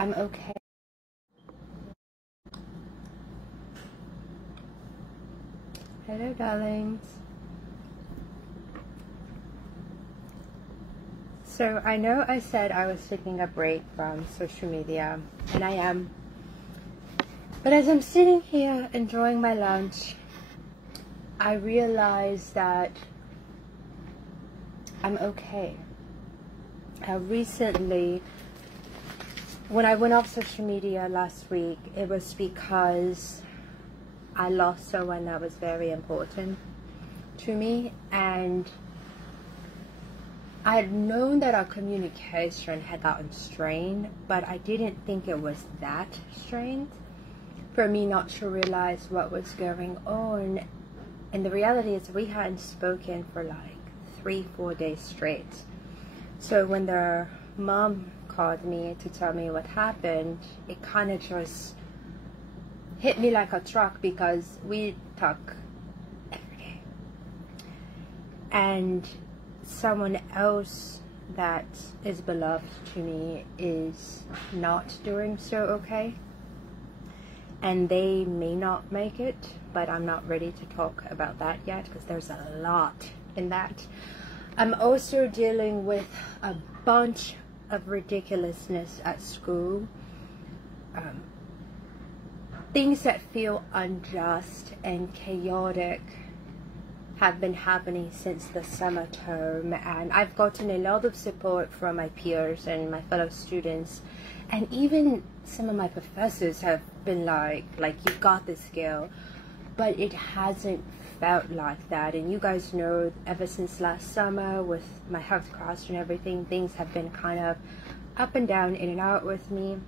I'm okay. Hello, darlings. So I know I said I was taking a break from social media, and I am. But as I'm sitting here enjoying my lunch, I realized that I'm okay. Recently, when I went off social media last week, it was because I lost someone that was very important to me, and I had known that our communication had gotten strained, but I didn't think it was that strained for me not to realize what was going on. And the reality is we hadn't spoken for like 3-4 days straight. So when the mom called me to tell me what happened, it kind of just hit me like a truck, because we talk every day. And someone else that is beloved to me is not doing so okay. And they may not make it, but I'm not ready to talk about that yet, because there's a lot in that. I'm also dealing with a bunch of ridiculousness at school. Things that feel unjust and chaotic have been happening since the summer term, and I've gotten a lot of support from my peers and my fellow students, and even some of my professors have been like you got this, girl. But it hasn't felt like that. And you guys know, ever since last summer with my health class and everything, things have been kind of up and down, in and out with me.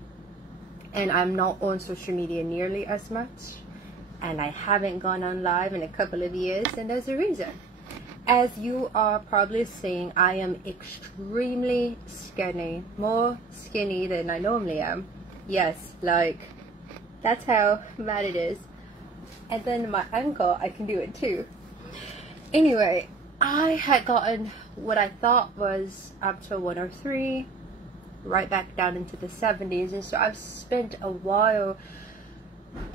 And I'm not on social media nearly as much, and I haven't gone on live in a couple of years, and there's a reason. As you are probably seeing, I am extremely skinny, more skinny than I normally am. Yes, like, that's how bad it is. And then my ankle, I can do it too. Anyway, I had gotten what I thought was up to 103, right back down into the 70s, and so I've spent a while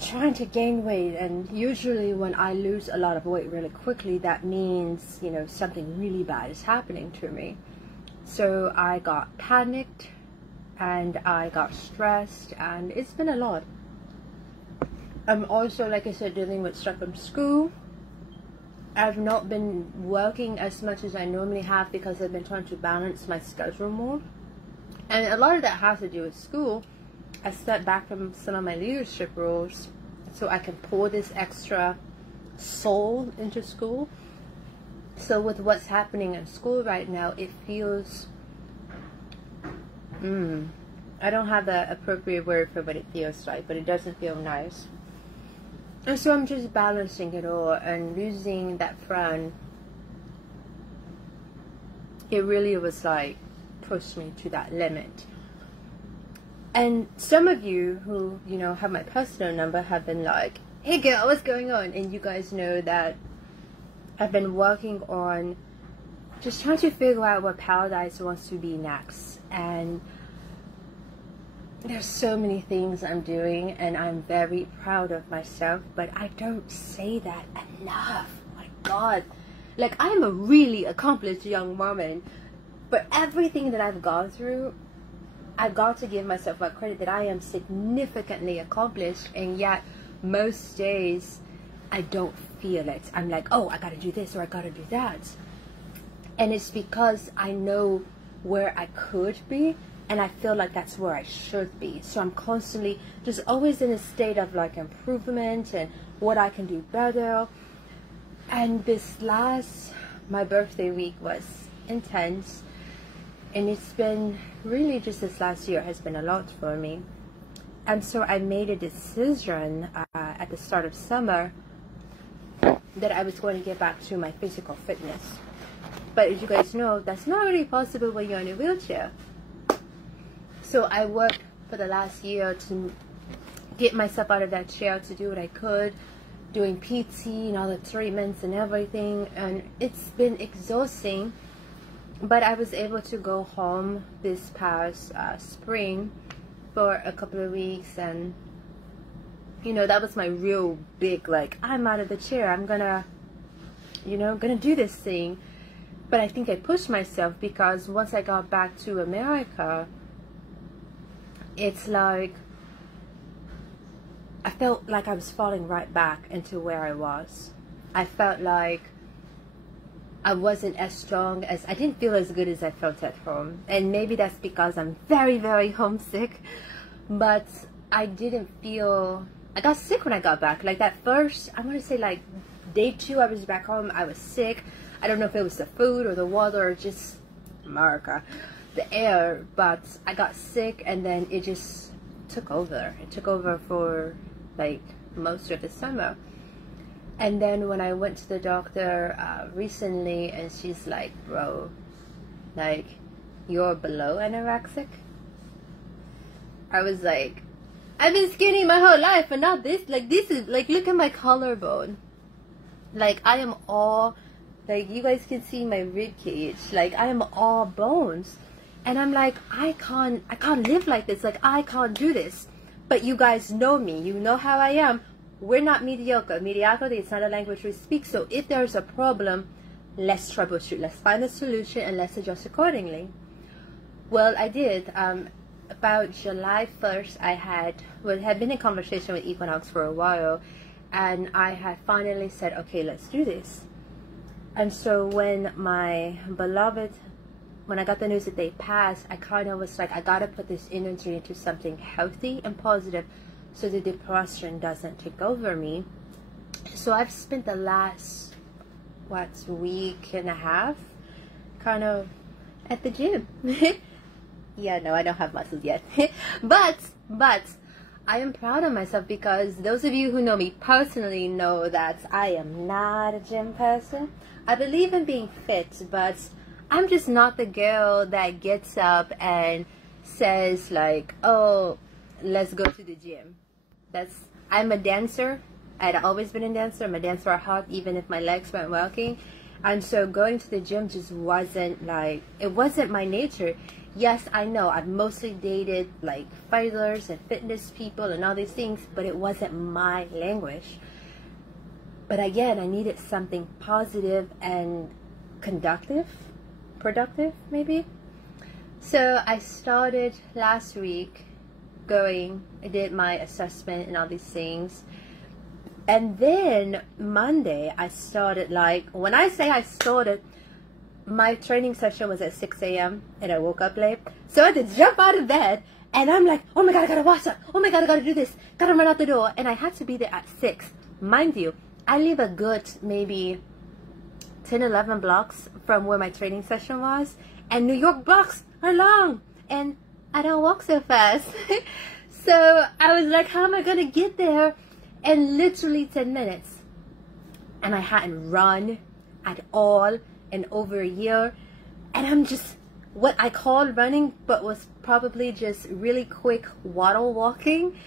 trying to gain weight. And usually when I lose a lot of weight really quickly, that means, you know, something really bad is happening to me. So I got panicked and I got stressed, and it's been a lot. I'm also, like I said, dealing with stuff from school. I've not been working as much as I normally have because I've been trying to balance my schedule more. And a lot of that has to do with school. I stepped back from some of my leadership roles so I can pour this extra soul into school. So with what's happening in school right now, it feels... I don't have the appropriate word for what it feels like, but it doesn't feel nice. And so I'm just balancing it all, and losing that friend, it really was like pushed me to that limit. And some of you who, you know, have my personal number have been like, hey girl, what's going on? And you guys know that I've been working on just trying to figure out what Paradise wants to be next. And there's so many things I'm doing, and I'm very proud of myself, but I don't say that enough. Oh my God. Like, I am a really accomplished young woman, but everything that I've gone through, I've got to give myself a credit that I am significantly accomplished, and yet most days I don't feel it. I'm like, oh, I gotta do this or I gotta do that. And it's because I know where I could be, and I feel like that's where I should be. So I'm constantly just always in a state of like improvement and what I can do better. And my birthday week was intense. And it's been really, just this last year has been a lot for me. And so I made a decision at the start of summer that I was going to get back to my physical fitness. But as you guys know, that's not really possible when you're in a wheelchair. So I worked for the last year to get myself out of that chair, to do what I could, doing PT and all the treatments and everything. And it's been exhausting. But I was able to go home this past spring for a couple of weeks, and you know, that was my real big, like, I'm out of the chair, I'm gonna, you know, gonna do this thing. But I think I pushed myself, because once I got back to America, it's like I felt like I was falling right back into where I was. I felt like I wasn't as strong as, I didn't feel as good as I felt at home. And maybe that's because I'm very, very homesick. But I didn't feel, I got sick when I got back. Like that first, I want to say like day 2 I was back home, I was sick. I don't know if it was the food or the water or just America, the air, but I got sick, and then it just took over. It took over for like most of the summer. And then when I went to the doctor recently, and she's like, bro, like, you're below anorexic. I was like, I've been skinny my whole life, and not this. Like, this is like, look at my collarbone. Like, I am all, like, you guys can see my rib cage. Like, I am all bones. And I'm like, I can't live like this. Like, I can't do this. But you guys know me. You know how I am. We're not mediocre. Mediocrity is not a language we speak. So if there's a problem, let's troubleshoot. Let's find a solution and let's adjust accordingly. Well, I did. About July 1st, I had been in conversation with Equinox for a while. And I had finally said, okay, let's do this. And so when my beloved, when I got the news that they passed, I kind of was like, I got to put this energy into something healthy and positive so the depression doesn't take over me. So I've spent the last, week and a half kind of at the gym. Yeah, no, I don't have muscles yet. but I am proud of myself, because those of you who know me personally know that I am not a gym person. I believe in being fit, but I'm just not the girl that gets up and says like, oh, let's go to the gym. I'm a dancer. I'd always been a dancer. I'm a dancer at heart, even if my legs weren't working. And so going to the gym just wasn't like, it wasn't my nature. Yes, I know I've mostly dated like fighters and fitness people and all these things, but it wasn't my language. But again, I needed something positive and productive maybe. So I started last week going, I did my assessment and all these things. And then Monday I started, like, when I say I started, my training session was at 6 a.m. and I woke up late. So I had to jump out of bed, and I'm like, oh my God, I gotta wash up. Oh my God, I gotta do this. Gotta run out the door. And I had to be there at 6. Mind you, I live a good maybe 10, 11 blocks from where my training session was. And New York blocks are long. And I don't walk so fast. So I was like, how am I gonna get there? And literally 10 minutes. And I hadn't run at all in over a year. And I'm just what I called running, but was probably just really quick waddle walking.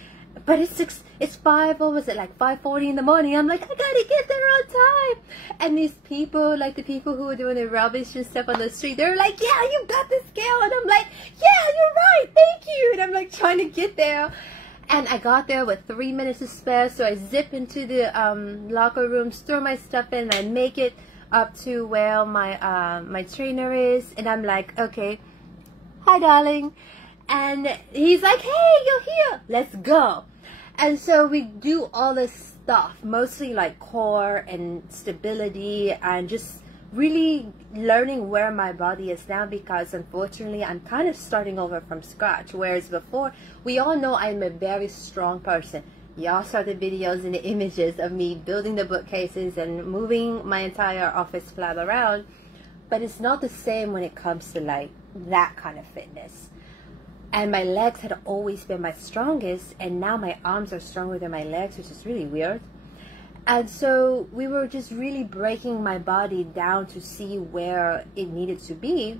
But it's 5:40 in the morning. I'm like, I gotta get there on time. And these people, like the people who were doing the rubbish and stuff on the street, they're like, yeah, you got this, girl. And I'm like, yeah, you're right, thank you. And I'm like trying to get there. And I got there with 3 minutes to spare, so I zip into the locker rooms, throw my stuff in, and I make it up to where my trainer is. And I'm like, okay, hi, darling. And he's like, hey, you're here, let's go. And so we do all this stuff, mostly like core and stability, and just really learning where my body is now, because unfortunately I'm kind of starting over from scratch. Whereas before, we all know I'm a very strong person. Y'all saw the videos and the images of me building the bookcases and moving my entire office flat around. But it's not the same when it comes to like that kind of fitness. And my legs had always been my strongest, and now my arms are stronger than my legs, which is really weird. And so we were just really breaking my body down to see where it needed to be.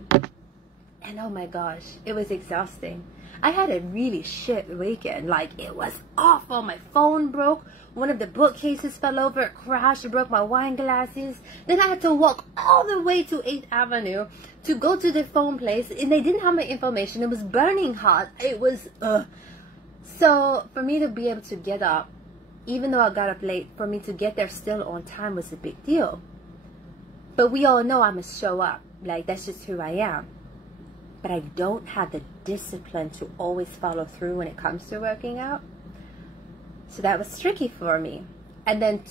And oh my gosh, it was exhausting. I had a really shit weekend. Like, it was awful. My phone broke. One of the bookcases fell over. It crashed. It broke my wine glasses. Then I had to walk all the way to 8th Avenue to go to the phone place. And they didn't have my information. It was burning hot. It was, So for me to be able to get up, even though I got up late, for me to get there still on time was a big deal. But we all know I'm going to show up. Like, that's just who I am. But I don't have the discipline to always follow through when it comes to working out. So that was tricky for me. And then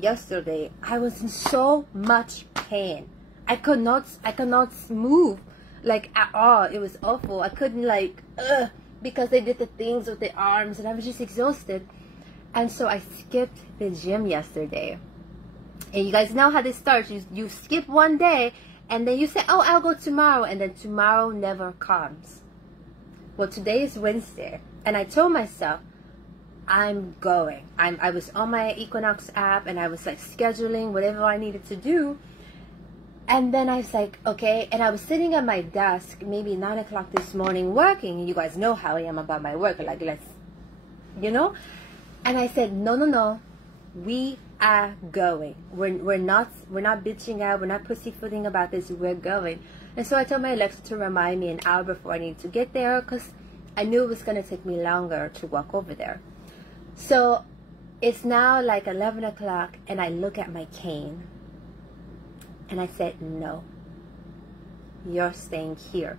yesterday, I was in so much pain. I could not move, like, at all. It was awful. I couldn't, like, because they did the things with the arms, and I was just exhausted. And so I skipped the gym yesterday. And you guys know how this starts. You skip one day, and then you say, oh, I'll go tomorrow. And then tomorrow never comes. Well, today is Wednesday. And I told myself, I'm going. I was on my Equinox app, and I was, like, scheduling whatever I needed to do. And then I was like, okay. And I was sitting at my desk, maybe 9 o'clock this morning, working. You guys know how I am about my work. Like, let's, you know. And I said, no, we are going. We're not bitching out. We're not pussyfooting about this. We're going. And so I told my Alexa to remind me an hour before I needed to get there, because I knew it was going to take me longer to walk over there. So it's now like 11 o'clock, and I look at my cane, and I said, no, you're staying here.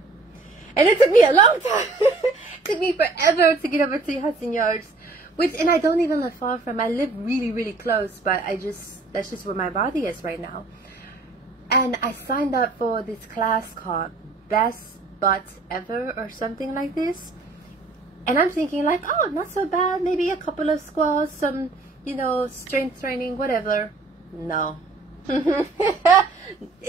And it took me a long time. It took me forever to get over to Hudson Yards. And I don't even live far from. I live really, really close, but that's just where my body is right now. And I signed up for this class called Best Butt Ever or something like this. And I'm thinking, like, oh, not so bad. Maybe a couple of squats, some, strength training, whatever. No.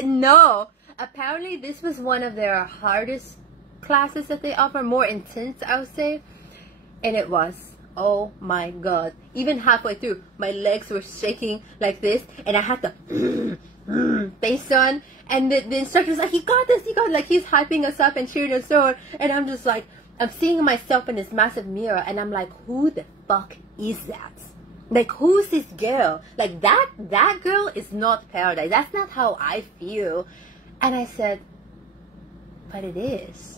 No. Apparently, this was one of their hardest classes that they offer. More intense, I would say. And it was. Oh my God. Even halfway through, my legs were shaking like this, and I had to face on, and the instructor's like, you got this, like, he's hyping us up and cheering us on, and I'm just like, I'm seeing myself in this massive mirror, and I'm like, who the fuck is that? Like, who's this girl? Like, that girl is not Paradise. That's not how I feel. And I said, but it is.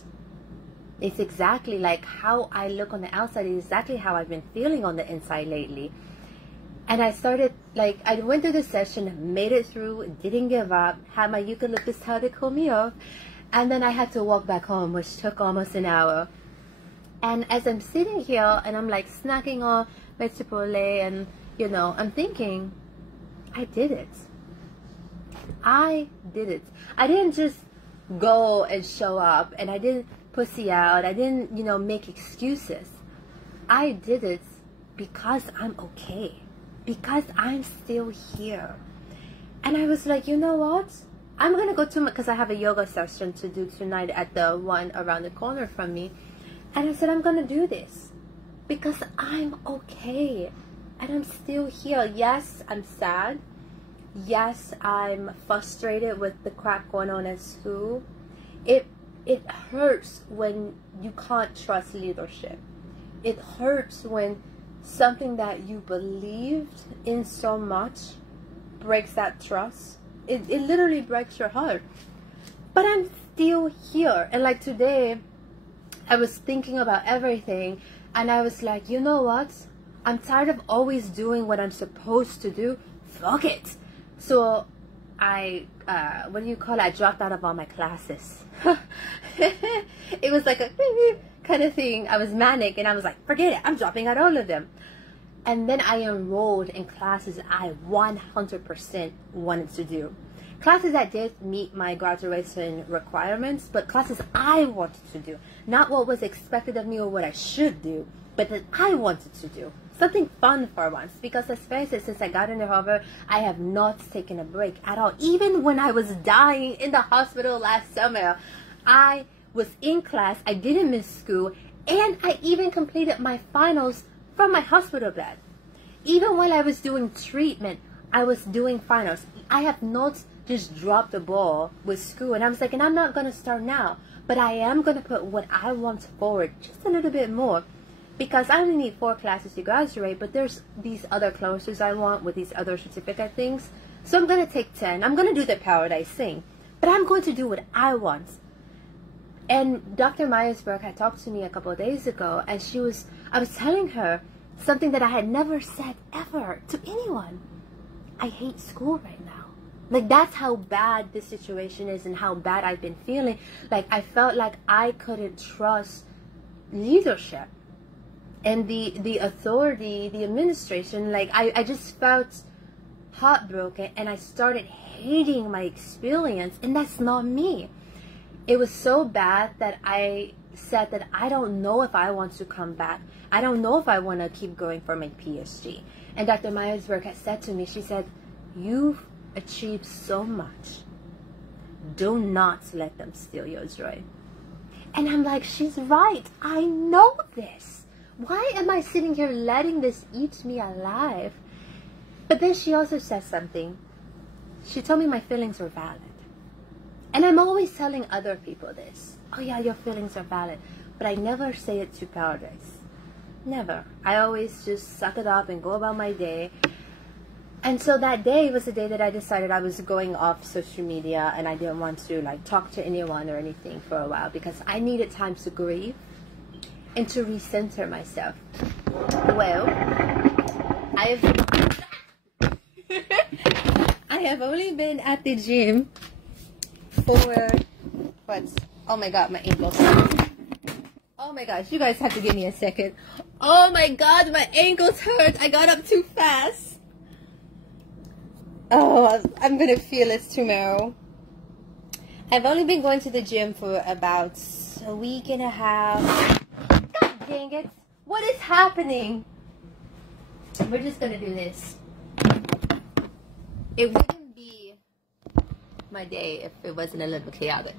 It's exactly like how I look on the outside is exactly how I've been feeling on the inside lately. And I started, like, I went through the session, made it through, didn't give up, had my eucalyptus towel to cool me off, and then I had to walk back home, which took almost an hour. And as I'm sitting here, and I'm, like, snacking on my Chipotle, and, I'm thinking, I did it. I did it. I didn't just go and show up, and I didn't pussy out. I didn't, make excuses. I did it because I'm okay. Because I'm still here. And I was like, you know what? I'm going to go to because I have a yoga session to do tonight at the one around the corner from me. And I said, I'm going to do this. Because I'm okay. And I'm still here. Yes, I'm sad. Yes, I'm frustrated with the crap going on at school. It hurts when you can't trust leadership. It hurts when something that you believed in so much breaks that trust. It literally breaks your heart. But I'm still here. And like today, I was thinking about everything, and I was like, you know what? I'm tired of always doing what I'm supposed to do. Fuck it. So I dropped out of all my classes. It was like a kind of thing. I was manic, and I was like, forget it, I'm dropping out all of them. And then I enrolled in classes I 100% wanted to do. Classes that did meet my graduation requirements, but classes I wanted to do. Not what was expected of me or what I should do, but that I wanted to do. Something fun for once, because let's face it, since I got into Harvard, I have not taken a break at all. Even when I was dying in the hospital last summer, I was in class, I didn't miss school, and I even completed my finals from my hospital bed. Even while I was doing treatment, I was doing finals. I have not just dropped the ball with school, and I was like, and I'm not going to start now, but I am going to put what I want forward just a little bit more. Because I only need 4 classes to graduate, but there's these other courses I want with these other certificate things. So I'm going to take 10. I'm going to do the Paradise thing. But I'm going to do what I want. And Dr. Myers-Briggs had talked to me a couple of days ago, and I was telling her something that I had never said ever to anyone. I hate school right now. Like, that's how bad this situation is and how bad I've been feeling. Like, I felt like I couldn't trust leadership and the authority, the administration. Like, I just felt heartbroken, and I started hating my experience, and that's not me. It was so bad that I said that I don't know if I want to come back. I don't know if I want to keep going for my PhD. And Dr. Myers-Briggs had said to me, she said, you've achieved so much. Do not let them steal your joy. And I'm like, she's right. I know this. Why am I sitting here letting this eat me alive? But then she also said something. She told me my feelings were valid. And I'm always telling other people this. Oh yeah, your feelings are valid. But I never say it to Paradise. Never. I always just suck it up and go about my day. And so that day was the day that I decided I was going off social media, and I didn't want to like talk to anyone or anything for a while, because I needed time to grieve and to recenter myself. Well, I have only been at the gym for what? Oh my god, my ankles. Oh my gosh, you guys have to give me a second. Oh my god, my ankles hurt. I got up too fast. Oh, I'm gonna feel it tomorrow. I've only been going to the gym for about a week and a half. God dang it. What is happening? We're just gonna do this. It wouldn't be my day if it wasn't a little chaotic.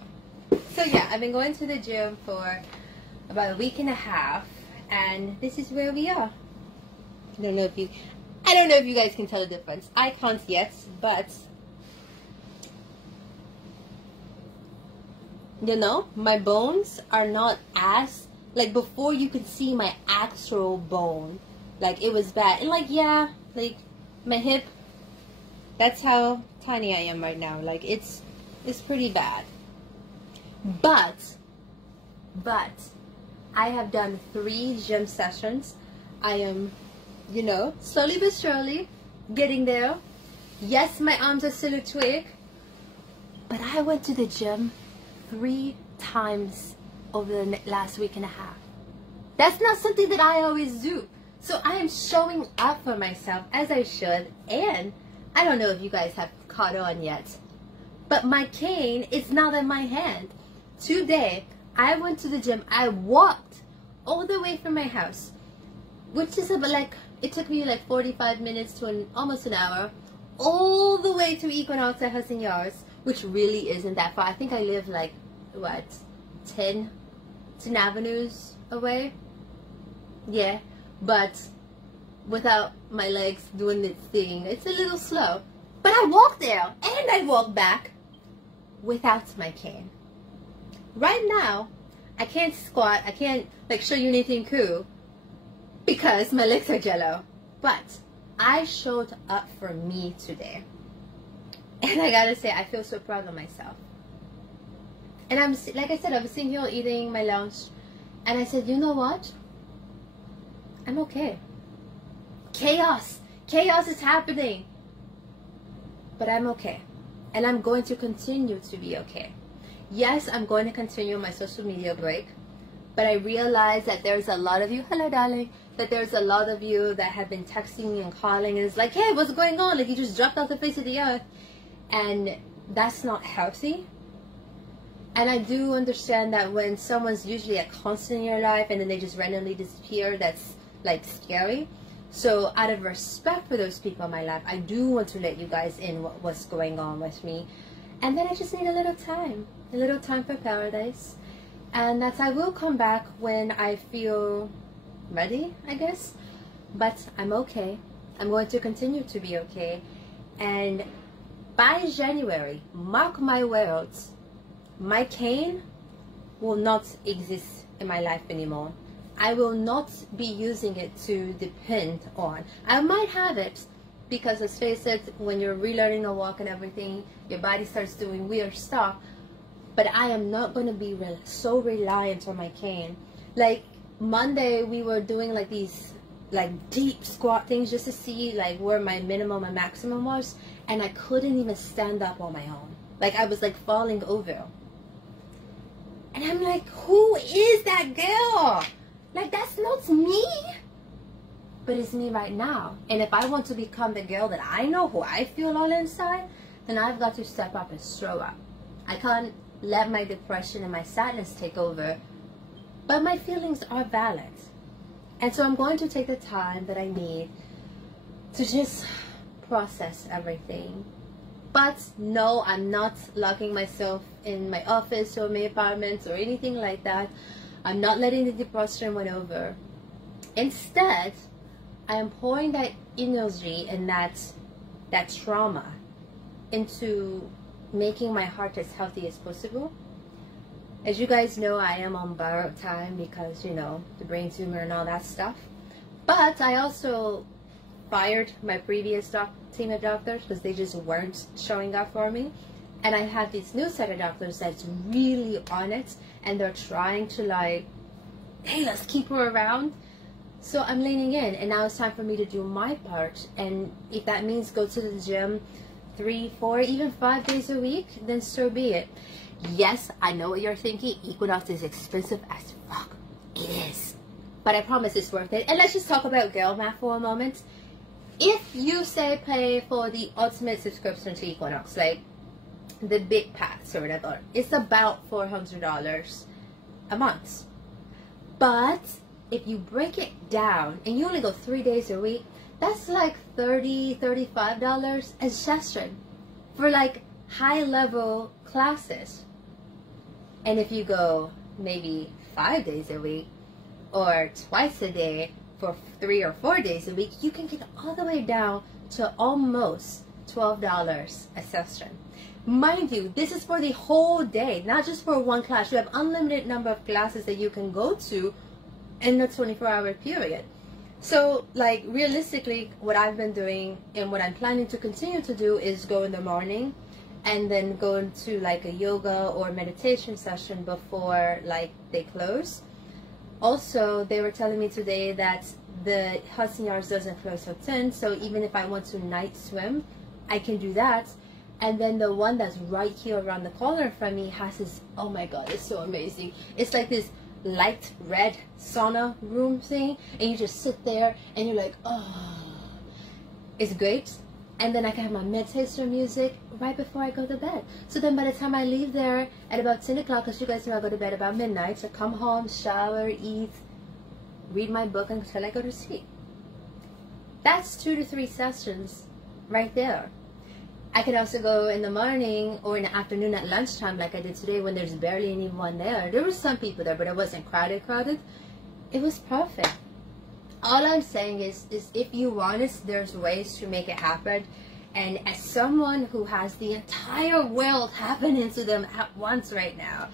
So yeah, I've been going to the gym for about a week and a half, and this is where we are. I don't know if you guys can tell the difference. I can't yet, but you know, my bones are not as, like before you could see my actual bone. Like it was bad. And like, yeah, like my hip, that's how tiny I am right now. Like it's pretty bad. But I have done 3 gym sessions. I am, you know, slowly but surely getting there. Yes, my arms are still a twig, but I went to the gym 3 times over the last week and a half. That's not something that I always do. So I am showing up for myself as I should. And I don't know if you guys have caught on yet, but my cane is not in my hand. Today, I went to the gym. I walked all the way from my house, which is about like, it took me like 45 minutes to almost an hour, all the way to Equinox at Hudson Yards, which really isn't that far. I think I live like, what, 10 avenues away? Yeah, but without my legs doing its thing, it's a little slow. But I walked there, and I walked back without my cane. Right now, I can't squat, I can't like show you anything cool because my legs are jello. But I showed up for me today. And I gotta say, I feel so proud of myself. And I'm, like I said, I was sitting here eating my lunch, and I said, you know what? I'm okay. Chaos is happening. But I'm okay. And I'm going to continue to be okay. Yes, I'm going to continue my social media break, but I realize that there's a lot of you, hello darling, that there's a lot of you that have been texting me and calling, and it's like, hey, what's going on? Like, you just dropped off the face of the earth. And that's not healthy. And I do understand that when someone's usually a constant in your life and then they just randomly disappear, that's like scary. So out of respect for those people in my life, I do want to let you guys in what's going on with me. And then I just need a little time for paradise. And that I will come back when I feel ready, I guess. But I'm okay. I'm going to continue to be okay. And by January, mark my words, my cane will not exist in my life anymore. I will not be using it to depend on. I might have it because, let's face it, when you're relearning to walk and everything, your body starts doing weird stuff. but I am not going to be so reliant on my cane. Like Monday, we were doing like these like deep squat things just to see like where my minimum and maximum was, and I couldn't even stand up on my own. Like I was like falling over. And I'm like, who is that girl? Like, that's not me. But it's me right now. And if I want to become the girl that I know, who I feel all inside, then I've got to step up and show up. I can't let my depression and my sadness take over. But my feelings are valid. And so I'm going to take the time that I need to just process everything. But no, I'm not locking myself in my office or my apartment or anything like that. I'm not letting the depression win over. Instead, I am pouring that energy and that trauma into making my heart as healthy as possible. As you guys know, I am on borrowed time because, you know, the brain tumor and all that stuff. But I also fired my previous team of doctors because they just weren't showing up for me. And I have this new set of doctors that's really on it, and they're trying to like, hey, let's keep her around. So I'm leaning in, and now it's time for me to do my part. And if that means go to the gym 3, 4, even 5 days a week, then so be it. Yes, I know what you're thinking. Equinox is expensive as fuck. It is. But I promise it's worth it. And let's just talk about girl math for a moment. If you say pay for the ultimate subscription to Equinox, like the big pass or whatever, it's about $400 a month. But if you break it down and you only go 3 days a week, that's like $30, $35 a session for like high level classes. And if you go maybe 5 days a week or twice a day for 3 or 4 days a week, you can get all the way down to almost $12 a session. Mind you, this is for the whole day, not just for one class. You have unlimited number of classes that you can go to in the 24-hour period. So, like, realistically, what I've been doing and what I'm planning to continue to do is go in the morning and then go into, like, a yoga or meditation session before, like, they close. Also, they were telling me today that the Hudson Yards doesn't close till 10, so even if I want to night swim, I can do that. And then the one that's right here around the corner from me has this, oh my god, it's so amazing. It's like this light red sauna room thing, and you just sit there and you're like, oh, it's great. And then I can have my meditation music right before I go to bed. So then by the time I leave there at about 10 o'clock, because you guys know I go to bed about midnight, so come home, shower, eat, read my book until I go to sleep. That's 2 to 3 sessions right there. I could also go in the morning or in the afternoon at lunchtime like I did today when there's barely anyone there. There were some people there, but it wasn't crowded. It was perfect. All I'm saying is if you want it, there's ways to make it happen. And as someone who has the entire world happening to them at once right now,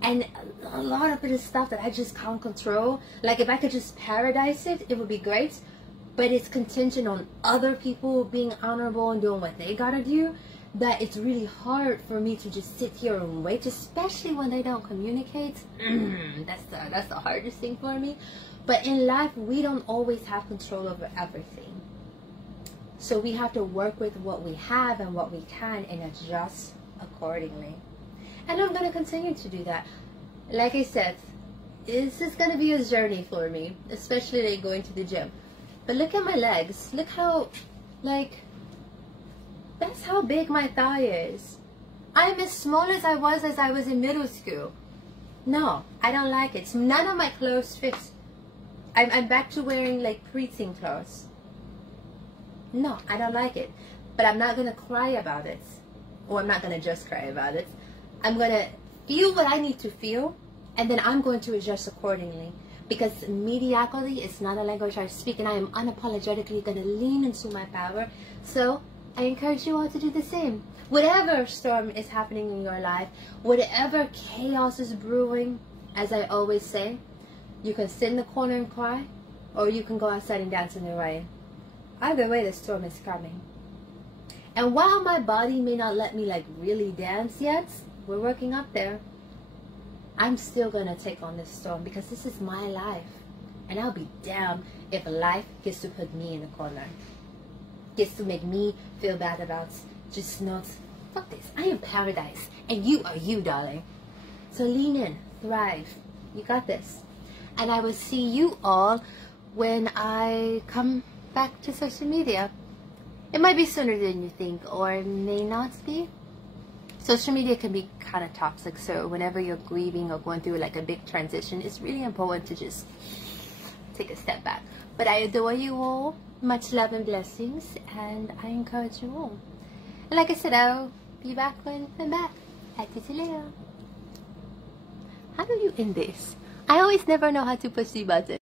and a lot of it is stuff that I just can't control. Like if I could just paradise it, it would be great. But it's contingent on other people being honorable and doing what they gotta do, that it's really hard for me to just sit here and wait, especially when they don't communicate. That's the hardest thing for me. But in life, we don't always have control over everything. So we have to work with what we have and what we can and adjust accordingly. And I'm gonna continue to do that. Like I said, this is gonna be a journey for me, especially like going to the gym. But look at my legs. Look how, like, that's how big my thigh is. I'm as small as I was in middle school. No, I don't like it. None of my clothes fit. I'm back to wearing, like, preteen clothes. No, I don't like it. But I'm not going to cry about it. Or I'm not going to just cry about it. I'm going to feel what I need to feel, and then I'm going to adjust accordingly. Because mediocrity is not a language I speak, and I am unapologetically going to lean into my power. So I encourage you all to do the same. Whatever storm is happening in your life, whatever chaos is brewing, as I always say, you can sit in the corner and cry, or you can go outside and dance in the rain. Either way, the storm is coming. And while my body may not let me like really dance yet, we're working up there. I'm still gonna take on this storm because this is my life. And I'll be damned if life gets to put me in a corner. Gets to make me feel bad about just not, fuck this, I am paradise. And you are you, darling. So lean in, thrive. You got this. And I will see you all when I come back to social media. It might be sooner than you think, or it may not be. Social media can be kind of toxic, so whenever you're grieving or going through like a big transition, it's really important to just take a step back. But I adore you all. Much love and blessings, and I encourage you all. And like I said, I'll be back when I'm back. How do you end this? I always never know how to push the button.